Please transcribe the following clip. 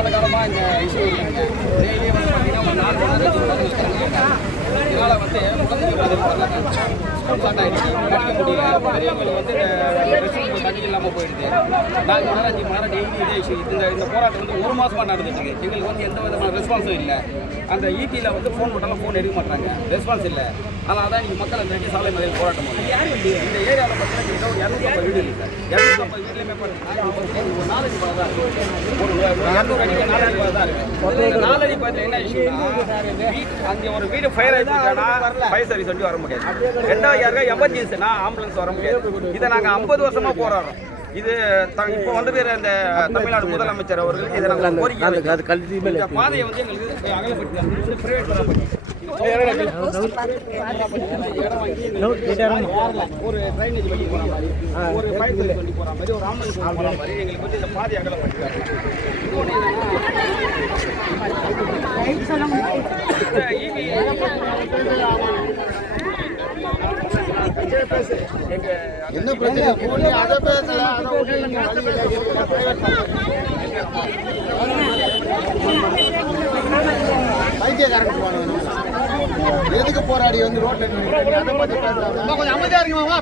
மாத காலமாக இந்த இஷ்யூ இருக்குங்க. டெய்லி வந்து பார்த்தீங்கன்னா ஒரு 4 மணி நேரம் இருக்கிறாங்க. இதனால் வந்து ஸ்கூல் ஆகிடுச்சு, படிக்க முடியல. பெரியவங்களுக்கு வந்து ரெஸ்ட் தண்ணி இல்லாமல் போயிடுது. 4 மணி நேரம் 5 மணி நேரம் டெய்லி இதே இஷ்யூ. இந்த போராட்டம் வந்து 1 மாதமாக நடந்துட்டு இருக்கு. எங்களுக்கு வந்து எந்த விதமான ரெஸ்பான்ஸும் இல்லை. அந்த ஈடியில் வந்து ஃபோன் போட்டாலும் ஃபோன் எடுக்க மாட்டாங்க, ரெஸ்பான்ஸ் இல்லை. அதனால தான் நீங்கள் மக்கள் அந்த சாலை மதில் போராட்டம் பண்ணுறாங்க. இந்த ஏரியாவில் பார்த்தீங்கன்னா ஒரு 250 வீடு இல்லை சார். 250 வீட்லையுமே பார்த்தீங்கன்னா ஒரு 4 அடி பாதை தான் இருக்குது. ஒரு 200 அடிக்கு 4 அடி பாதை தான் இருக்குது. 4 அடி பாதை என்ன இஷ்யூனா, அங்கே ஒரு வீடு ஃபயர் ஆகிடுச்சுன்னா ஃபயர் சர்வீஸ் வண்டி வர முடியாது. 2வது யாருக்கா எமர்ஜென்சினா ஆம்புலன்ஸ் வர முடியாது. இதை நாங்கள் 50 வருஷமாக போராடுறோம். இது இப்போ வந்து இந்த தமிழ்நாடு முதலமைச்சர் அவர்களுக்கு இதை நாங்கள் கோரிக்கை இந்த பாதையை வந்து எங்களுக்கு அகலப்படுத்தி பிரைவேட் ஒரு ட்ரைனேஜ் வண்டி போகிற மாதிரி, ஒரு ஃபயர் வண்டி போகிற மாதிரி, ஒரு ஆம்புலன்ஸ் போகிற மாதிரி எங்களுக்கு வந்து இந்த பாதையை அகலப்படுத்தி என்ன பிரச்சனை அதை பேசல. பைத்தியக்காரங்க போனோம். எதுக்கு போராடி வந்து ரோட்ல அதை பத்தி பேசுறாங்க. கொஞ்சம் அமைதியா இருக்குமா?